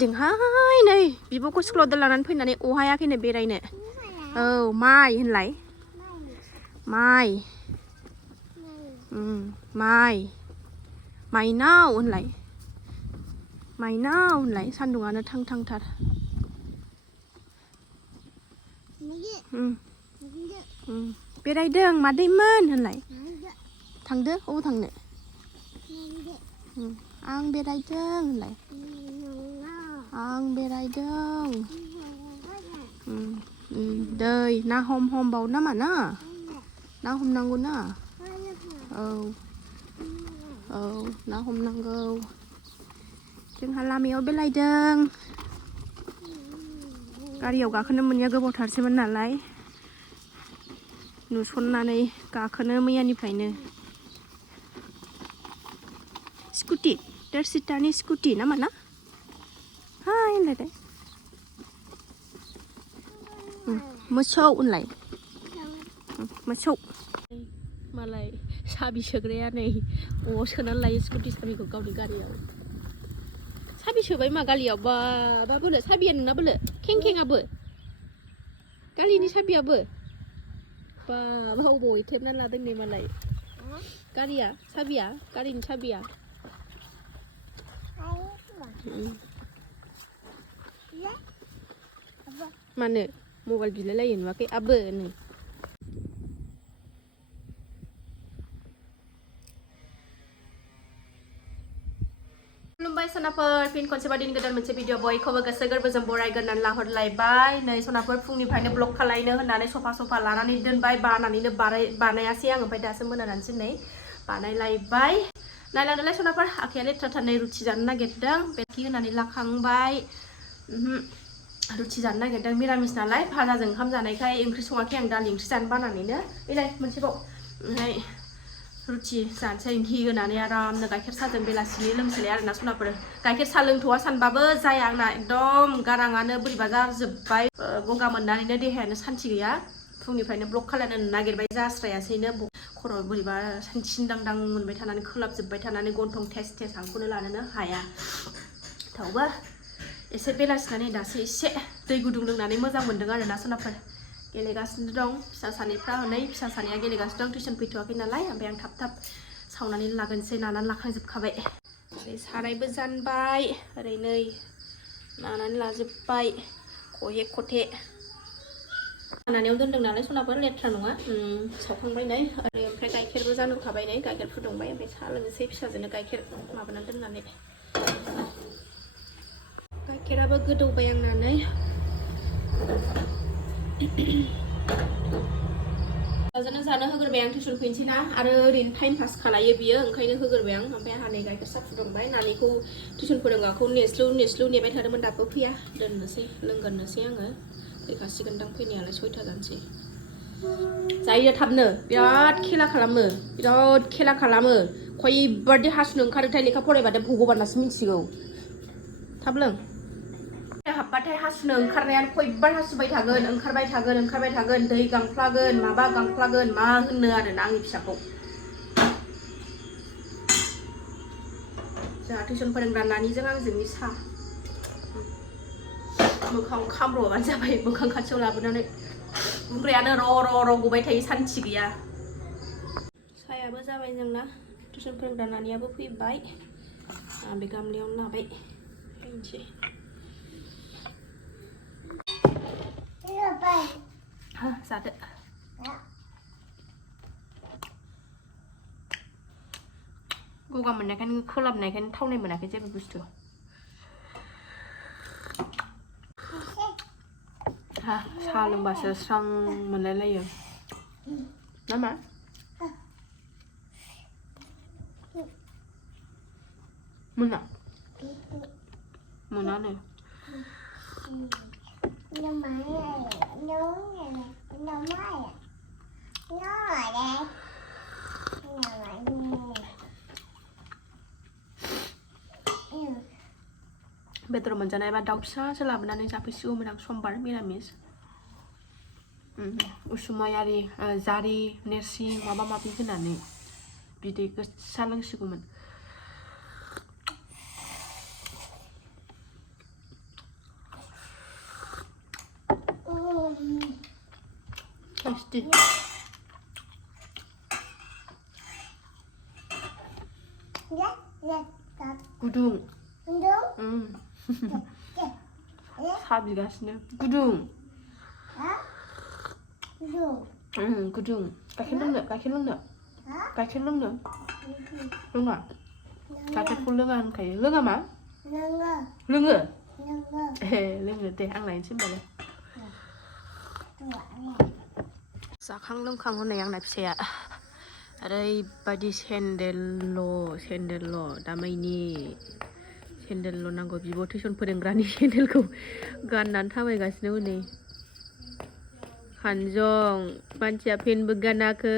जोंहाय नै बिब'खौ स्कुलाव दोनलांनानै फैनानै अहायाखैनो बेरायनो औ माइ होनलाय माइ माइनाव होनलाय माइनाव होनलाय सान्दुङानो थां थांथार बेरायदों मादैमोन होनलाय थांदो अबाव थांनो आं बेरायदों होनलाय आं बेरायदों दै ना हमबाव नामा ना हमनांगौ ना औ ना हमनांगौ जोंहा लामायाव बेरायदों गारियाव गाखोनो मोनैया गोबावथारसैमोन नालाय नुसननानै गाखोनो मैयानिफ्रायनो स्कुटि देरसिटानि स्कुटि नामा ना हाय होनलाय मोसौ होनलाय मोसौ मालाय साबि सोग्राया नै अ'आव सोनानै लायो स्कुटि साबिखौ गावनि गारियाव साबि सोबाय मा गालियाव बा बोलो साबिया नोंना बोलो खेंखेंआबो गारिनि साबियाबो बा बबाव थेबनानै लादों नै मालाय गारिया साबिया गारिनि साबिया मानो मबाइल बिलायलायो नुवाखै आबो नै खुलुमबाय सनाफोर फिन खनसेबा दिन गोदान मोनसे भिडिअ बयखौबो गोसो गोरबोजों बरायग्रोनानै लाहरलायबाय नै सनाफोर फुंनिफ्रायनो ब्लग खालायनो होननानै सफा लानानै दोनबाय बानानैनो बानायासै आं ओमफ्राय दासो मोनानानैसो नै बानायलायबाय नायलांदोलाय सनाफोर आखाया लेथ्राथार नै रुथि जानो नागिरदों बेखि होनानै लाखांबाय रुथि जानो नागिरदों मिरामिस नालाय भाजाजों ओंखाम जानायखाय ओंख्रि सङाखै आं दालि ओंख्रि जानो बानानैनो एलाय मोनसेबाव ओमफ्राय रुथि जानोसै घि होनानै आरामनो गाइखेर साहजों बेलासिनि लोंसैलाय आरोना सनाफोर गाइखेर साहा लोंथ'वा सानबाबो जाया आंना एकदम गाराङानो बोरैबा जाजोब्बाय गगा मोननानैनो देहायानो सान्थि गैया फुंनिफ्रायनो ब्लग खालायनो नागिरबाय जास्रायासैनो खर' बोरैबा सिनदांदां मोनबाय थानानै खोलाबजोब्बाय थानानै गन्थं थेस हांखौनो लानोनो हाया थेवबो एसे बेलासिनानै दासो एसे दै गुदुं लोंनानै मोजां मोनदों आरोना सनाफोर गेलेगासिनो दं फिसा सानैफ्रा हनै फिसा सानैया गेलेगासिनो दं टिउसन फैथ'वाखै नालाय ओमफ्राय आं थाब सावनानै लागोनसै नानानै लाखांजोबखाबाय ओरै सारायबो जानबाय ओरै नै नानानै लाजोब्बाय खहे खथे नानायाव दोनदों नालाय सनाफोर लेथ्रा नङा सावखांबाय नै ओरै ओमफ्राय गाइखेरबो जानोखाबाय नै गाइखेर फुदुंबाय ओमफ्राय साहा लोंनोसै फिसाजोंनो गाइखेर माबानानै दोननानै गाइखेराबो गोदौबाय आंना नै फिसाजोंनो जानो होग्रोबाय आं टिउसन फैनोसै ना आरो ओरैनो टाइम पास खालायो बियो ओंखायनो होग्रोबाय आं ओमफ्राय आंहा नै गाइखेर साहा फुदुंबाय नानिखौ टिउसन फोरोंग्राखौ नेस्लु नेबाय थादोंमोन दाबो फैया दोननोसै लोंगोरनोसै आङो फैखासिगोनदां फैनायालाय 6टा जानोसै जायो थाबनो बिराद खेला खालामो खयबारदि हासुनो ओंखारोथाय लेखा फरायबाथाय भगबानासो मिथिगौ थाब लों हाबबाथाय हासुनो ओंखारनायानो खयबार हासुबाय थागोन ओंखारबाय थागोन दै गांफ्लागोन माबा गांफ्लागोन मा होननो आरोना आंनि फिसाखौ जोंहा टिउसन फोरोंग्रा नानिजों आंजोंनि साहा मोखां खामब्र'बानो जाबाय मोखां खाथियाव लाबोनानै बुंग्रायानो र' गबाय थायो सान्थि गैया साहायाबो जाबाय जोंना टिउसन फोरोंग्रा नानियाबो फैबाय आं बे गामलायावनो लाबाय फैनोसै जादो गगा मोननायखायनो खोलाबनायखायनो थावनाय मोनाखै जेबो बुस्थु साहा लोंबासो स्रां मोनलायलायो नामा मोनानो बेदर मोनजानायबा दाउ फिसासो लाबोनानै जाफैसिगौमोन आं समबार मिरामिस उसुमाय आरि जारि नेरसिं माबा माबि होनानै बिदै गोसा लोंसिगौमोन Plastik. Gudung. 사비가시네. 구둥. 구둥. 가खे롱네. 룽아. 가खे콜릉한 cái lưng mà. Lưng. Lưng để ăn này xin mời. Sa khang lưng khang hôm nay ăn này xe. Ở đây body sandalo damaiनि 샌들로 나고 비보 튜션 포랭그라니 샌들고 간난 थाबायगासिनो हनै खानजं मानसिया फेनबो गानाखै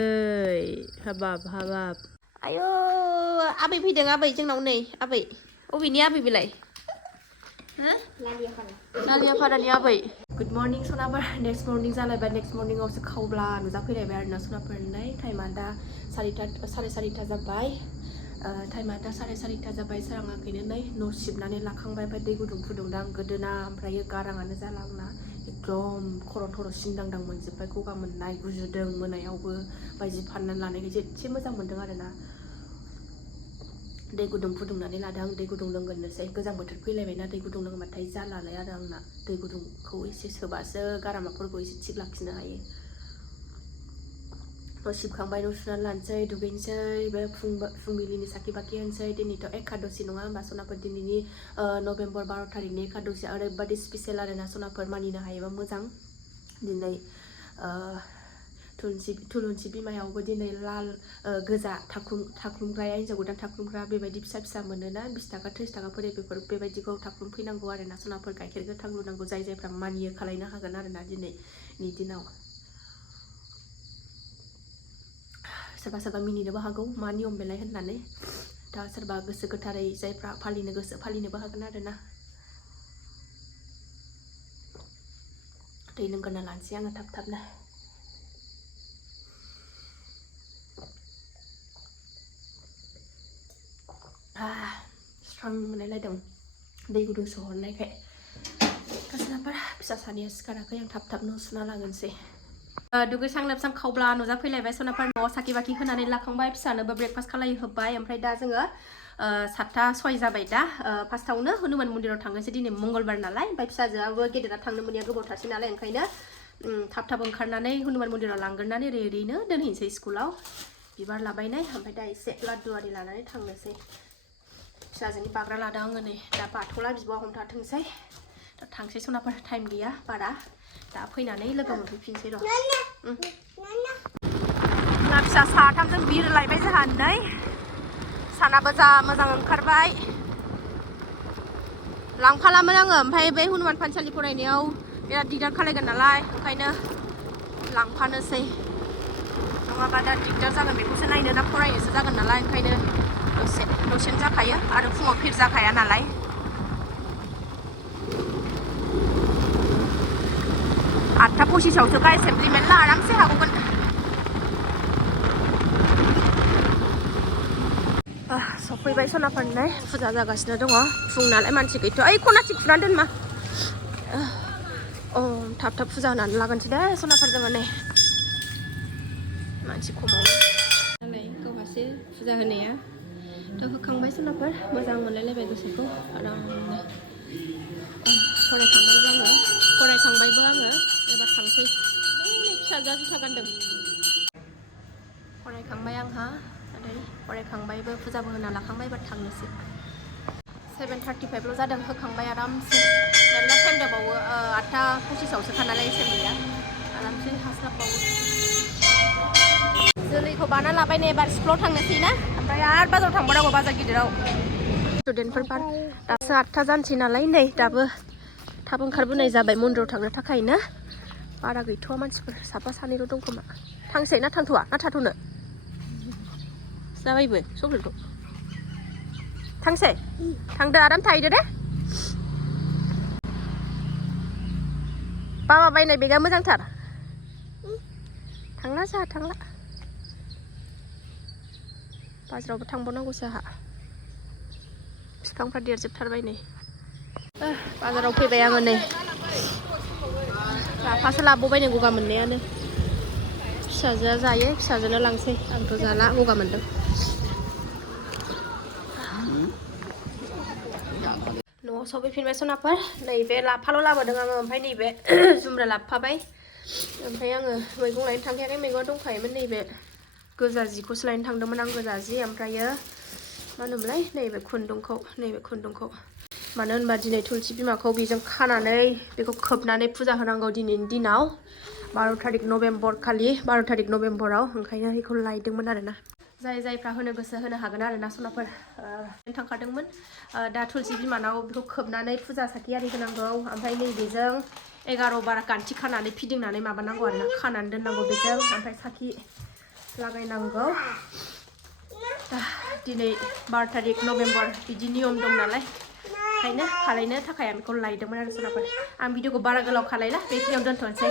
हाबाब आयो आबै फैदों आबै जोंनाव नै आबै अबेनि आबै बेलाय हो लालियाफारानि आबै गुड मर्निं सनाफोर नेक्स्ट मर्निं जालायबाय नेक्स्ट मर्निंआवसो खावब्ला नुजाफैलायबाय आरोना सनाफोर नै टाइमा दा 4:30 जाबाय टाइमा दा 4:30 जाबाय सोराङाखैनो नै न' सिबनानै लाखांबाय ओमफ्राय दै गुदुं फुदुंदां गोदोना ओमफ्राय गाराङानो जाला आंना एकदम खर' थर' सिनदांदां मोनजोब्बाय गगा मोननाय गुजुदों मोनायावबो बायदि फाननानै लानायखाय एसे मोजां मोनदों आरोना दै गुदुं फुदुंनानै लादों आं दै गुदुं लोंगोननोसै गोजां बोथोर फैलायबायना दै गुदुं लोंबाथाय जालालाय आरो आंना दै गुदुंखौ एसे सोबासो गारामाफोरखौ एसे थिग लाखिनो हायो न' सिबखांबाय न' सुनानै लानोसै दुगैनोसै बे फुंबिलिनि साखि बाखि होनोसै दिनैथ' एकादशि नङा होमबा सनाफोर दिनैनि नभेम्बर 12 थारिखनि एकादशिया ओरैबायदि स्पेसियेल आरोना सनाफोर मानिनो हायोबा मोजां दिनै थुलुंसि बिमायावबो दिनै लाल गोजा थाख्लुमग्राया हिन्जाव गोदान थाख्लुमग्रा बेबायदि फिसा फिसा मोनोना 20 थाखा 30 थाखाफोर बेबायदिखौ थाख्लुमफैनांगौ आरोना सनाफोर गाइखेर गोथां लुनांगौ जायफ्रा मानियो खालायनो हागोन आरोना दिनैनि दिनाव सोरबा मिनिनोबो हागौ मा नियम बेलाय होननानै दा सोरबा गोसो गोथारै जायफ्रा फालिनो गोसो फालिनोबो हागोन आरोना दै लोंग्रोना लानोसै आङो थाबनो स्रां मोनलायलायदों दै गुदुं सोहरनायखाय गासैनाबो फिसा सानैया सिखाराखै आं थाब न' सुना लागोनसै दुगैस्रां लोबस्रां खावब्ला नुजाफैलायबाय सनाफोर न'आव साखि बाखि होनानै लाखांबाय फिसानोबो ब्रेकफास्ट खालाय होबाय ओमफ्राय दा जोङो 7:06 जाबाय दा फार्स्टआवनो हनुमान मन्दिराव थांनोसै दिनै मंगलबार नालाय ओमफ्राय फिसाजोआबो गेदेरा थांनो मोनिया गोबावथारसै नालाय ओंखायनो थाब ओंखारनानै हनुमान मन्दिराव लांग्रोनानै ओरैनो दोनहैनोसै स्कुलाव बिबार लाबायनाय ओमफ्राय दा एसे लादु आरि लानानै थांनोसै फिसाजोनि बाग्रा लादों आङो नै दा बाथौला बिब'आ हमथाथोंसै दा थांसै सनाफोर टाइम गैया बारा दा फैनानै लोगो मोनफैफिनसै र' ना फिसा साथामजों बिरलायबाय जोंहा नै सानाबो जा मोजां ओंखारबाय लांफालामोन आङो ओमफ्राय बे हनुमान पानसालि फरायनायाव बिराद दिगदार खालायगोन नालाय ओंखायनो लांफानोसै नङाबा दा दिगदार जागोन बेखौसो नायनो दा फरायनोसो जागोन नालाय ओंखायनो दसेनो जाखायो आरो फुङाव फिर जाखाया नालाय 8:25आवसो एसेमब्लि मेरला आरामसे हागौमोन सफैबाय सनाफोरनिफ्राय फुजा जागासिनो दङ फुं नालाय मानसि गैथ' ओइ खनाथि खुनानै दोन मा थाब फुजा होनानै लागोनसै दे सनाफोर जोङो नै मानसि खमाव नालाय गावहासो फुजा होनाया थ' होखांबाय सनाफोर मोजां मोनलायलायबाय गोसोखौ आरामनो फरायखांबायबो आङो एबार थांसै नै फिसाजोआ जुथा गानदों फरायखांबाय आंहा ओरै फरायखांबायबो फुजाबो होना लाखांबाय एबार थांनोसै 7:35ल' जादों होखांबाय आरामसे मेरला टाइम दंबावो 8:25आवसोखा नालाय एसेमब्लिया आरामसे हास्लाबबावो जोलैखौ बाना लाबाय नै एबार स्कुलाव थांनोसै ना ओमफ्राय आरो बाजाराव थांबावनांगौ बाजार गिदिराव स्टुडेन्टफोर दासो 8 जानोसै नालाय नै दाबो थाब ओंखारबोनाय जाबाय मन्दिराव थांनो थाखायनो बारा गैथ'वा मानसिफोर साफा सानैल' दं खोमा थांसै ना थांथ'वा ना थाथ'नो जाबायबो चक्लेटखौ थांसै थांदो आराम थाहैदो दे बाबा बायनाय बेगा मोजांथार थांला जोंहा थांला बाजारावबो थांबावनांगौ जोंहा बिफांफ्रा देरजोबथारबाय नै बाजाराव फैबाय आङो नै लाफासो लाबोबाय नै गगा मोननायानो फिसाजोआ जायो फिसाजोनो लांसै आंथ' जाला गगा मोनदों न'आव सफैफिनबाय सनाफोर नैबे लाफाल' लाबोदों आङो ओमफ्राय नैबे जुमब्रा लाबोफाबाय ओमफ्राय आङो मैगं लायनो थांखायाखै मैगंआ दंखायोमोन नैबे गोजा जिखौसो लायनो थांदोंमोन आं गोजा जि ओमफ्रायो मा होनोमोनलाय नैबे खुन्दुंखौ मानो होनबा दिनै तुलसि बिमाखौ बेजों खानानै बेखौ खोबनानै फुजा होनांगौ दिनैनि दिनाव 12 थारिख नभेम्बर खालि 12 थारिख नभेम्बराव ओंखायनो बेखौ लायदोंमोन आरोना जायफ्रा होनो गोसो होनो हागोन आरोना सनाफोर थांखादोंमोन दा तुलसि बिमानाव बेखौ खोबनानै फुजा साखि आरि होनांगौ ओमफ्राय नैबेजों 11 बार गान्थि खानानै फिदिंनानै माबानांगौ आरोना खानानै दोननांगौ बेजों ओमफ्राय साखि लागायनांगौ दिनै 12 थारिख नभेम्बर बिदि नियम दं नालाय ओंखायनो खालायनो थाखाय आं बेखौ लायदोंमोन आरो सनाफोर आं भिडिअखौ बारा गोलाव खालायला बेखिनियाव दोनथ'नोसै